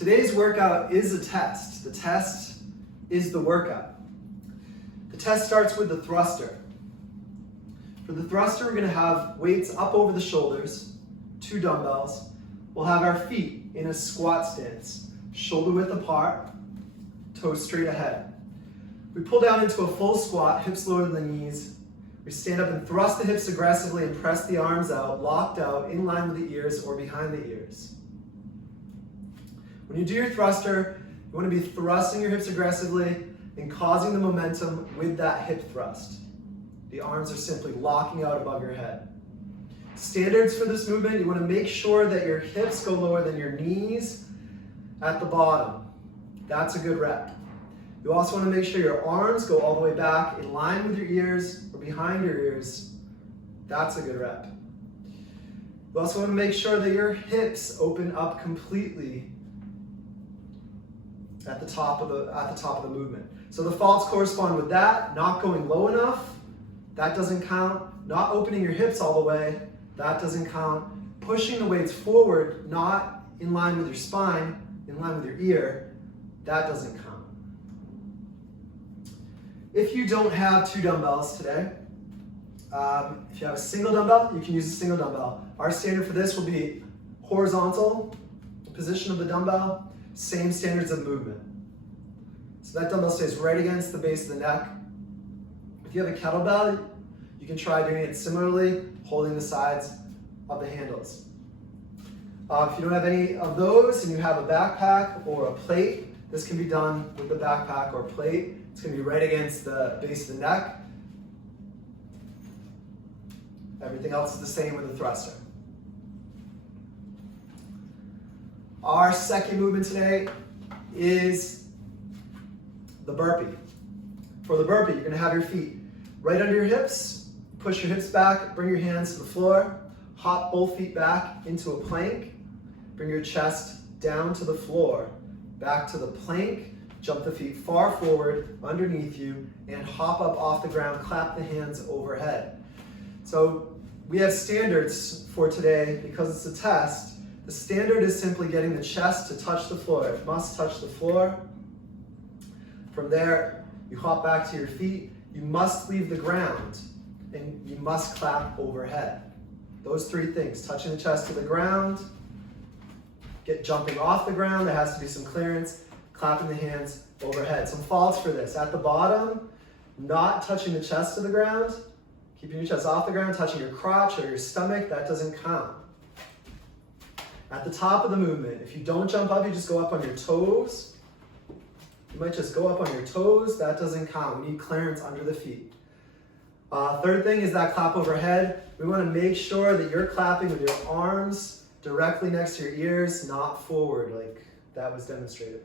Today's workout is a test. The test is the workout. The test starts with the thruster. For the thruster, we're going to have weights up over the shoulders, 2 dumbbells. We'll have our feet in a squat stance, shoulder width apart, toes straight ahead. We pull down into a full squat, hips lower than the knees. We stand up and thrust the hips aggressively and press the arms out, locked out, in line with the ears or behind the ears. When you do your thruster, you want to be thrusting your hips aggressively and causing the momentum with that hip thrust. The arms are simply locking out above your head. Standards for this movement, you want to make sure that your hips go lower than your knees at the bottom. That's a good rep. You also want to make sure your arms go all the way back in line with your ears or behind your ears. That's a good rep. You also want to make sure that your hips open up completely at the top of the movement. So the faults correspond with that, not going low enough, that doesn't count. Not opening your hips all the way, that doesn't count. Pushing the weights forward, not in line with your spine, in line with your ear, that doesn't count. If you don't have 2 dumbbells today, if you have a single dumbbell, you can use a single dumbbell. Our standard for this will be horizontal position of the dumbbell, same standards of movement. So that dumbbell stays right against the base of the neck. If you have a kettlebell, you can try doing it similarly, holding the sides of the handles. If you don't have any of those and you have a backpack or a plate, this can be done with the backpack or plate. It's going to be right against the base of the neck. Everything else is the same with the thruster. Our second movement today is the burpee. For the burpee, you're going to have your feet right under your hips, push your hips back, bring your hands to the floor, hop both feet back into a plank, bring your chest down to the floor, back to the plank, jump the feet far forward underneath you, and hop up off the ground, clap the hands overhead. So we have standards for today because it's a test. The standard is simply getting the chest to touch the floor. It must touch the floor. From there, you hop back to your feet. You must leave the ground, and you must clap overhead. Those 3 things, touching the chest to the ground, jumping off the ground, there has to be some clearance, clapping the hands overhead. Some faults for this. At the bottom, not touching the chest to the ground, keeping your chest off the ground, touching your crotch or your stomach, that doesn't count. At the top of the movement, if you don't jump up, you just go up on your toes. You might just go up on your toes, that doesn't count. We need clearance under the feet. Third thing is that clap overhead. We want to make sure that you're clapping with your arms directly next to your ears, not forward like that was demonstrated.